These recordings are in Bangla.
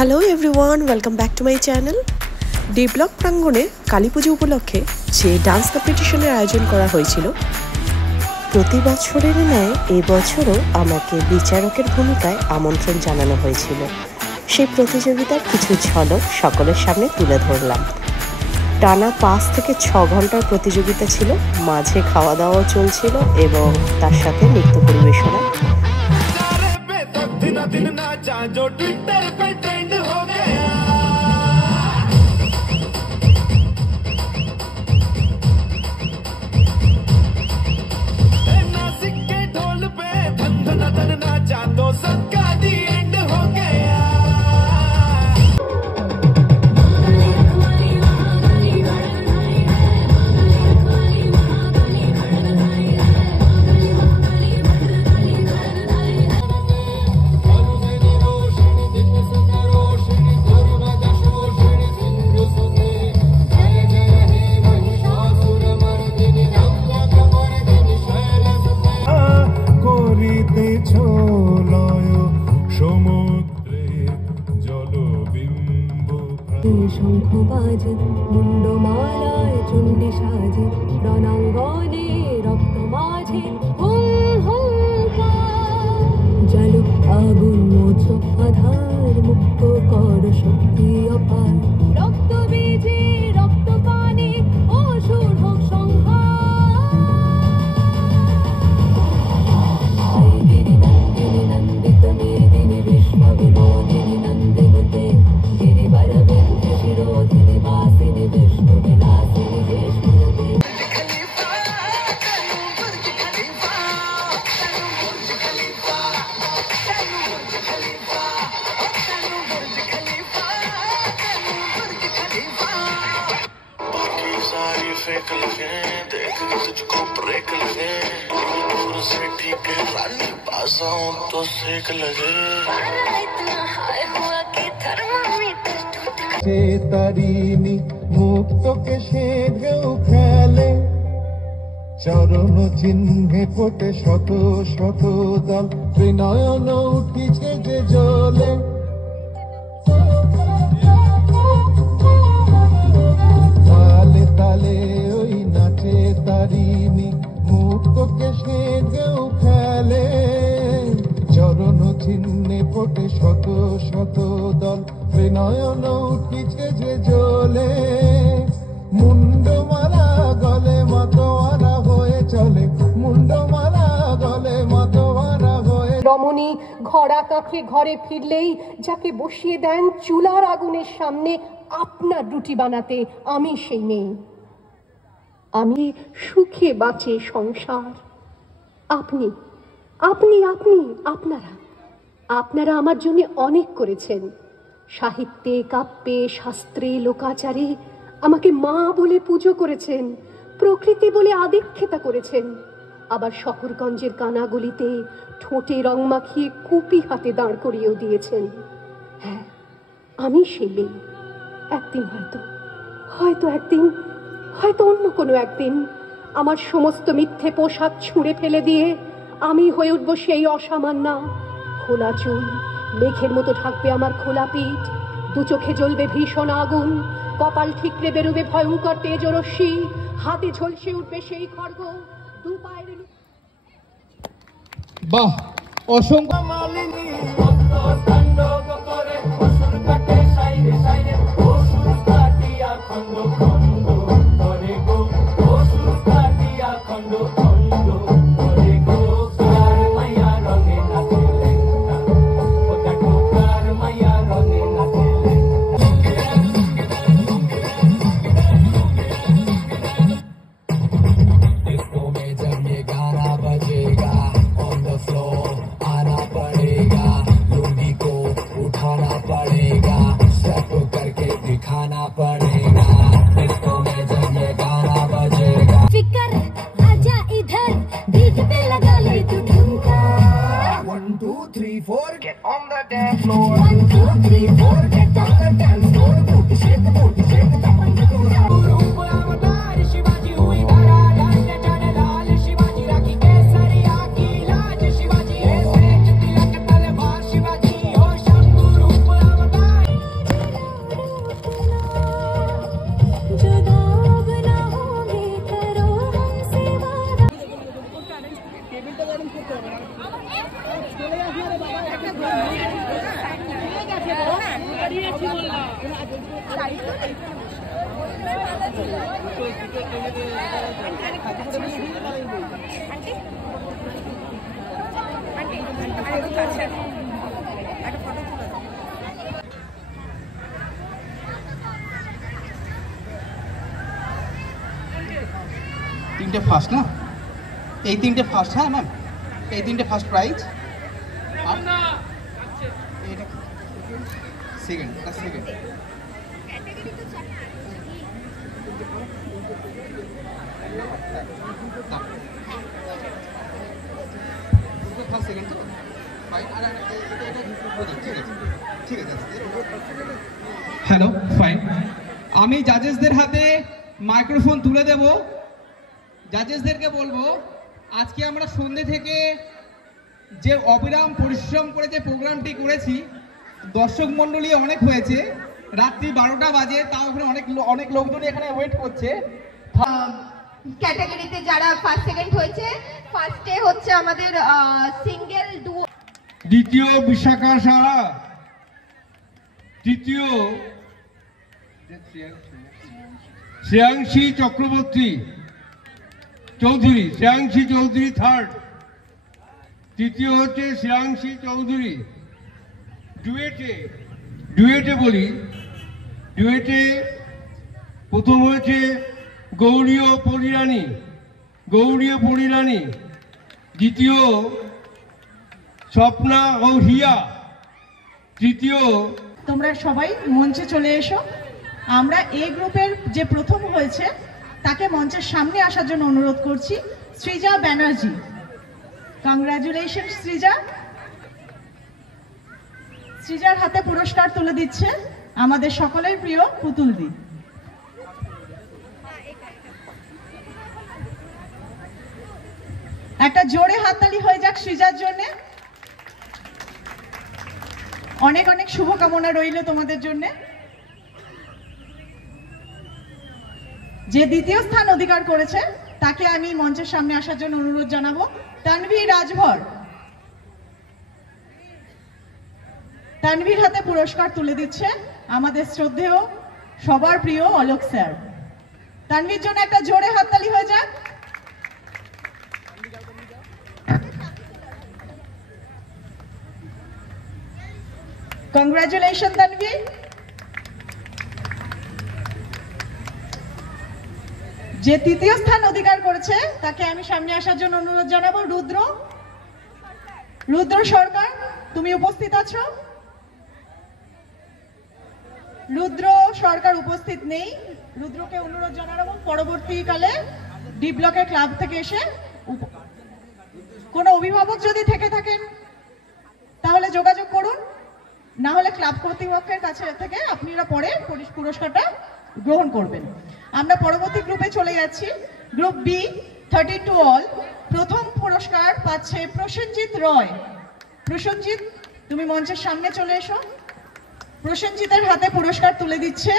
Hello everyone, welcome back to my channel. D block প্রাঙ্গণে কালী পুজো উপলক্ষে যে ডান্স কম্পিটিশনের আয়োজন করা হয়েছিল, প্রতি বছরের ন্যায় এবছরও আমাকে বিচারকের ভূমিকায় আমন্ত্রণ জানানো হয়েছিল। সেই প্রতিযোগিতার কিছু ঝলক সকলের সামনে তুলে ধরলাম। টানা 5 থেকে 6 ঘন্টার প্রতিযোগিতা ছিল, মাঝে খাওয়া দাওয়াও চলছিল এবং তার সাথে নৃত্য পরিবেশনা। শঙ্খ বাজে মুন্ডমালায় চণ্ডী সাজে রণাঙ্গনে রক্ত মাঝে হুম হুঙ্কার জালুক আগুন মোচ আধার মুক্ত কর শক্তি অপার রক্ত বীজে রক্ত পানে অসুর হোক সংহার গিরি নন্দিনী নন্দিত মেদিনী বিষ্ণ বিনোদিনী নন্দিনীতে গিরি বরবে শিরোধিনী বাসিনী বিষ্ণু বিলাসিনী বিষ্ণুতে सारी फेंक लगे देख के तुझको ब्रेक लगे दूर से ठीक है रानी पास आऊं तो सेक लगे इतना हाय हुआ कि थर्मामीटर टूट गया तारिणी मुक्तके সেধেও খেলে চরণ চিহ্নে ফোটে শত শত দল ত্রিনয়ন উঠিছে যে জলে তালে তালে ওই নাচে তারিণী মুক্তকে সেধেও খেলে চরণ চিহ্নে ফোটে শত শত দল ত্রিনয়ন উঠিছে যে জলে মুন্ডমালা গলে মতোয়ারা হয়ে চলে মুন্ডমালা গলে মতোয়ারা হয়ে রমণী ঘোড়া কাঁখে ঘরে ফিরলেই যাকে বসিয়ে দেন চুলার আগুনের সামনে আপনার রুটি বানাতে, আমি সেই মেয়ে। আমি সুখে বাঁচে সংসার। আপনি আপনি আপনি আপনারা আপনারা আমার জন্য অনেক করেছেন। সাহিত্যে, কাব্যে, শাস্ত্রে, লোকাচারে আমাকে মা বলে পুজো করেছেন, প্রকৃতি বলে আদিক্ষেতা করেছেন। আবার শহরগঞ্জের কানাগলিতে ঠোঁটে রং মাখিয়ে কুপি হাতে দাঁড় করিয়েও দিয়েছেন। হ্যাঁ, আমি সেই মেয়ে। একদিন হয়তো অন্য কোনো একদিন আমার সমস্ত মিথ্যে পোশাক ছুঁড়ে ফেলে দিয়ে আমি হয়ে উঠবো সেই অসামান্যা। খোলা চুল মেঘের মতো ঢাকবে আমার খোলা পিঠ, দু চোখে জ্বলবে ভীষণ আগুন, কপাল ঠিকরে বেরোবে ভয়ঙ্কর তেজরশ্মি, হাতে ঝলসে উঠবে সেই খড়গ, দু পায়ের বাহ অসংখ্য মালিনী ভক্ত তাণ্ডব করে অসুর কাটে সাইরে সাইরে অসুর কাটিয়া খণ্ড খণ্ড করে গো অসুর কাটিয়া খণ্ড খণ্ড করে গো কার মায়া রঙে নাচে লেঙ্গা ও দেখো কার মায়া রঙে নাচে डिस्को में जब ये गाना बजेगा on the floor आना पड़ेगा लुंगी को তিনটে ফার্স্ট না, এই তিনটে ফার্স্ট। হ্যাঁ ম্যাম, এই তিনটে first prize. Second second first second তো ঠিক আছে। Hello, fine. আমি জাজেসদের হাতে মাইক্রোফোন তুলে দেব। জাজেসদেরকে বলবো, আজকে আমরা সন্ধ্যে থেকে যে অবিরাম পরিশ্রম করে যে প্রোগ্রামটি করেছি, দর্শক মণ্ডলী অনেক হয়েছে, রাত্রি 12টা বাজে, তাও ওখানে অনেক লোকজনই এখানে ওয়েট করছে। ক্যাটাগরিতে যারা ফার্স্ট সেকেন্ড হয়েছে, ফার্স্টে হচ্ছে আমাদের সিঙ্গেল ডুও, দ্বিতীয় বিশাখা সাহা, তৃতীয় শ্রেয়াংশী চক্রবর্তী চৌধুরী, শ্রেয়াংশী চৌধুরী থার্ড, তৃতীয় হচ্ছে শ্রেয়াংশী চৌধুরী। ডুয়েটে বলি, ডুয়েটে প্রথম হয়েছে গৌরীয় পরিরানী, দ্বিতীয় স্বপ্না ও হিয়া, তৃতীয়। তোমরা সবাই মঞ্চে চলে এসো। আমরা এ গ্রুপের যে প্রথম হয়েছে তাকে মঞ্চের সামনে আসার জন্য অনুরোধ করছি, সৃজা ব্যানার্জি। কংগ্রাচুলেশন সৃজা। সৃজার হাতে পুরস্কার তুলে দিচ্ছে আমাদের সকলের প্রিয় পুতুল দি। একটা জোরে হাততালি হয়ে যাক সৃজার জন্য। অনেক অনেক শুভকামনা রইল তোমাদের জন্য। যে দ্বিতীয় স্থান অধিকার করেছে তাকে আমি মঞ্চের সামনে আসার জন্য অনুরোধ জানাবো, তানভীর রাজভর। তানভীর হাতে পুরস্কার তুলে দিচ্ছে আমাদের শ্রদ্ধেয় সবার প্রিয় অলোক স্যার। তানভীর জন্য একটা জোরে হাততালি হয়ে যাক। কংগ্রাচুলেশন তানভীর। যে তৃতীয় স্থান অধিকার করেছে তাকে আমি সামনে আসার জন্য অনুরোধ জানাবো, রুদ্র সরকার। তুমি উপস্থিত আছো? রুদ্র সরকার উপস্থিত নেই। রুদ্রকে অনুরোধ জানাবো পরবর্তীকালে ডি ব্লকের ক্লাব থেকে এসে, কোনো অভিভাবক যদি থেকে থাকেন তাহলে যোগাযোগ করুন, না হলে ক্লাব কর্তৃপক্ষের কাছে থেকে আপনারা পরে পুরস্কারটা গ্রহণ করবেন। আমরা পরবর্তী গ্রুপে চলে যাচ্ছি, গ্রুপ বি 32 অল। প্রথম পুরস্কার পাচ্ছে প্রসেনজিৎ রয়। প্রসেনজিৎ, তুমি মঞ্চের সামনে চলে এসো। প্রসেনজিতের হাতে পুরস্কার তুলে দিচ্ছে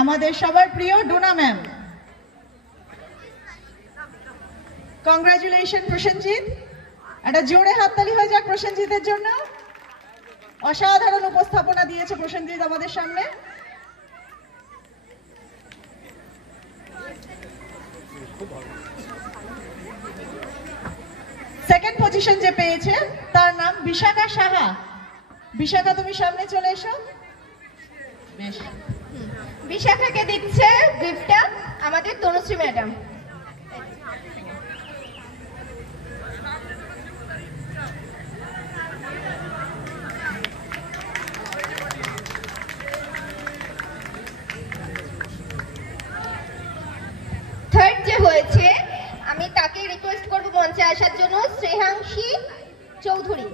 আমাদের সবার প্রিয় ডোনা ম্যাম। কংগ্রাচুলেশন প্রসেনজিৎ। একটা জোরে হাততালি হয়ে যাক প্রসেনজিতের জন্য। অসাধারণ উপস্থাপনা দিয়েছে প্রসেনজিৎ আমাদের সামনে। সেকেন্ড পজিশন যে পেয়েছে তার নাম বিশাখা সাহা। বিশাখা, তুমি সামনে চলে এসো। বেশ, বিশাখাকে দিচ্ছে গিফটটা আমাদের তনুশ্রী ম্যাডাম। থার্ড যে হয়েছে আমি তাকে রিকোয়েস্ট করব মঞ্চে আসার জন্য, শ্রেয়াংশী চৌধুরী।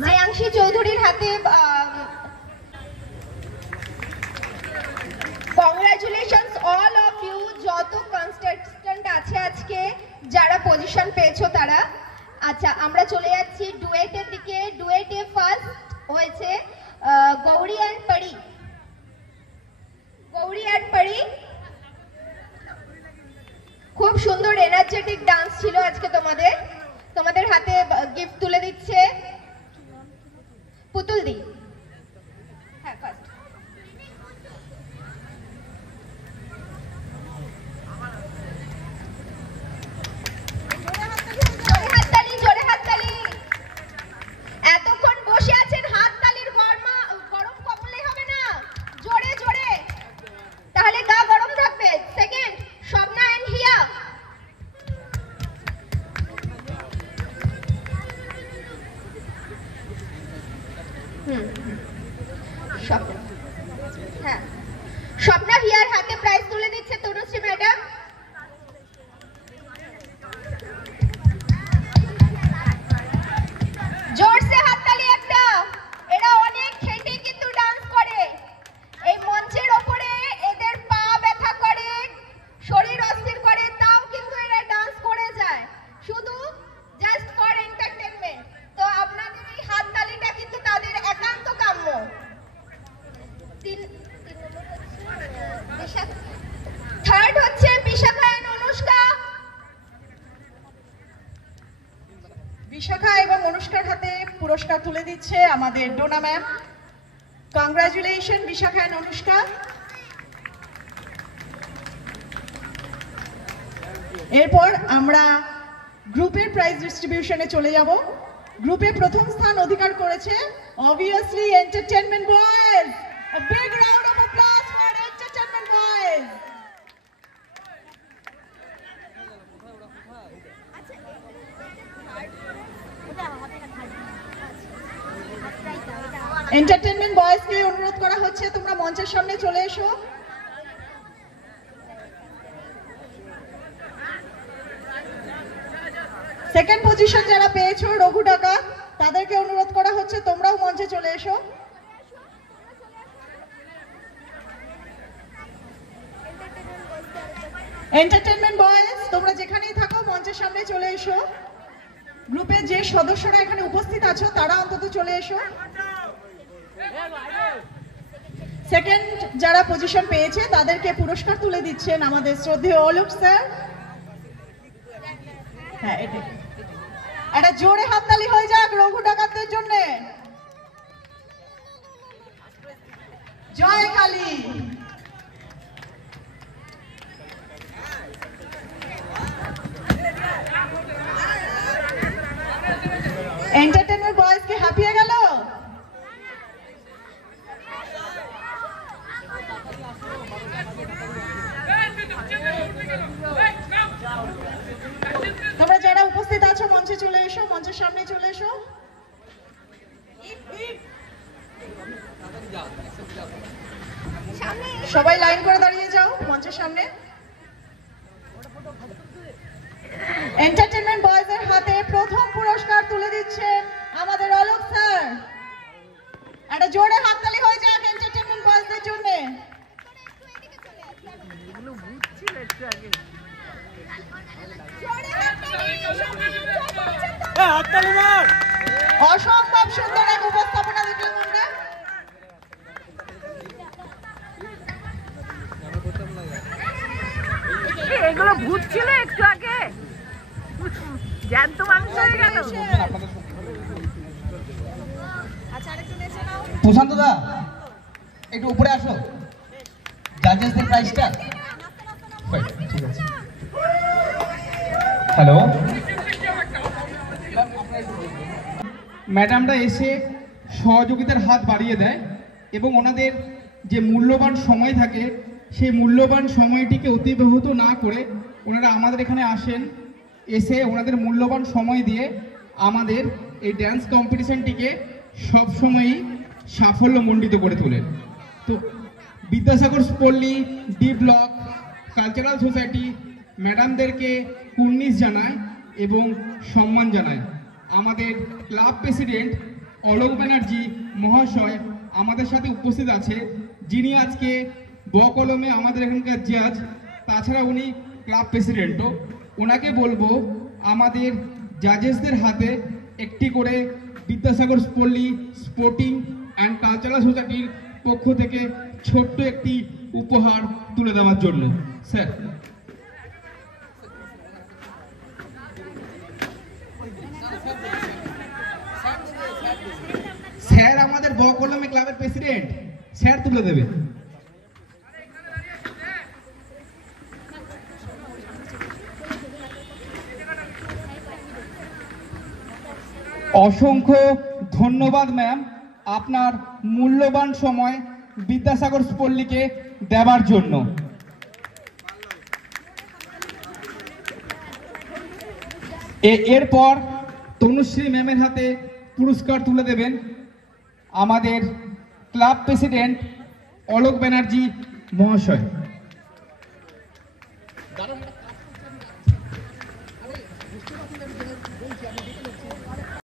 শ্রেয়াংশী চৌধুরীর হাতে কংগ্রাচুলেশনস অল অফ ইউ। যত কনস্টেস্ট্যান্ট আছে আজকে, যারা পজিশন পেয়েছো তারা। আচ্ছা, আমরা চলে যাচ্ছি ডুয়েটের দিকে। ডুয়েটে ফার্স্ট হয়েছে গৌরী অ্যান্ড পরি। খুব সুন্দর এনার্জেটিক ডান্স ছিল আজকে তোমাদের। তোমাদের হাতে গিফট তুলে দিচ্ছে পুতুল হ্যাঁ, স্বপ্না হিয়ার হাতে প্রাইজ তুলে দিচ্ছে তনুশ্রী ম্যাডাম। জোরসে হাততালি একটা। এরা অনেক খেটে কিন্তু ডান্স করে। এই মঞ্চের ওপরে এদের পা ব্যথা করে, শরীর অস্থির করে, তাও কিন্তু এরা ডান্স করে যায়, শুধু জাস্ট ফর এন্টারটেইনমেন্ট। তো আপনাদের এই হাততালিটা কিন্তু তাদের একান্ত কাম্য। থার্ড হচ্ছে বিশাখা এন্ড অনুষ্কা। বিশাখা এবং অনুষ্কার হাতে পুরস্কার তুলে দিচ্ছে আমাদের Dona ma'am. Congratulation Bishakha and Anushka. এরপর আমরা গ্রুপের প্রাইজ ডিস্ট্রিবিউশনে চলে যাব। গ্রুপে প্রথম স্থান অধিকার করেছে obviously Entertainment Boys. A big round of applause for Entertainment Boys. Entertainment Boys কে অনুরোধ করা হচ্ছে তোমরা মঞ্চের সামনে চলে এসো। সেকেন্ড পজিশন যারা পেয়েছো রঘু ডাকা, তাদেরকে অনুরোধ করা হচ্ছে তোমরাও মঞ্চে চলে এসো। এন্টারটেইনমেন্ট বয়েজ তোমরা যেখানেই থাকো মঞ্চের সামনে চলে এসো। গ্রুপের যে সদস্যরা এখানে উপস্থিত আছো তারা অন্তত চলে এসো। সেকেন্ড যারা পজিশন পেয়েছে তাদেরকে পুরস্কার তুলে দিচ্ছেন আমাদের শ্রদ্ধেয় অলোক স্যার। হ্যাঁ, এটা জোরে হাততালি হয়ে যাক রঘু ডাকাতদের জন্য। জয় কালী। এন্টারটেইনমেন্ট বয়েজ কে হাঁপিয়ে গেল। তোমরা যারা উপস্থিত আছো মঞ্চে চলে এসো, মঞ্চের সামনে চলে এসো। সবাই লাইন করে দাঁড়িয়ে যাও মঞ্চের সামনে। এন্টারটেইনমেন্ট বয়েজের হাতে প্রথম পুরস্কার তুলে দিচ্ছেন আমাদের অলোক স্যার। একটা জোরে হাততালি হয়ে যাক এন্টারটেইনমেন্ট বয়েজদের জন্য। অসম্ভব সুন্দর এক উপস্থাপনা দেখলাম আমরা। এগুলো ভূত ছিল একটু আগে, জ্যান্ত মানুষ হয়ে গেল। প্রশান্ত দা একটু উপরে আসো, জাজেসদের প্রাইজটা। ঠিক আছে, হ্যালো ম্যাডামরা এসে সহযোগিতার হাত বাড়িয়ে দেয় এবং ওনাদের যে মূল্যবান সময় থাকে সেই মূল্যবান সময়টিকে অতিবাহিত না করে ওনারা আমাদের এখানে আসেন, এসে ওনাদের মূল্যবান সময় দিয়ে আমাদের এই ড্যান্স কম্পিটিশনটিকে সবসময়ই সাফল্যমণ্ডিত করে তোলেন। তো বিদ্যাসাগর পল্লী ডি ব্লক কালচারাল সোসাইটি ম্যাডামদেরকে কুর্নিশ জানায় এবং সম্মান জানায়। আমাদের ক্লাব প্রেসিডেন্ট অলোক ব্যানার্জি মহাশয় আমাদের সাথে উপস্থিত আছে, যিনি আজকে বকলমে আমাদের এখানকার জাজ, তাছাড়া উনি ক্লাব প্রেসিডেন্টও। ওনাকে বলবো আমাদের জাজেসদের হাতে একটি করে বিদ্যাসাগর পল্লী স্পোর্টিং অ্যান্ড কালচারাল সোসাইটির পক্ষ থেকে ছোট্ট একটি উপহার তুলে দেওয়ার জন্য। স্যার, স্যার আমাদের বকলমে ক্লাবের প্রেসিডেন্ট, স্যার তুলে দেবে। অসংখ্য ধন্যবাদ ম্যাম আপনার মূল্যবান সময় বিদ্যাসাগর পল্লীকে দেওয়ার জন্য। এরপর তনুশ্রী ম্যামের হাতে পুরস্কার তুলে দেবেন আমাদের ক্লাব প্রেসিডেন্ট অলোক ব্যানার্জি মহাশয়।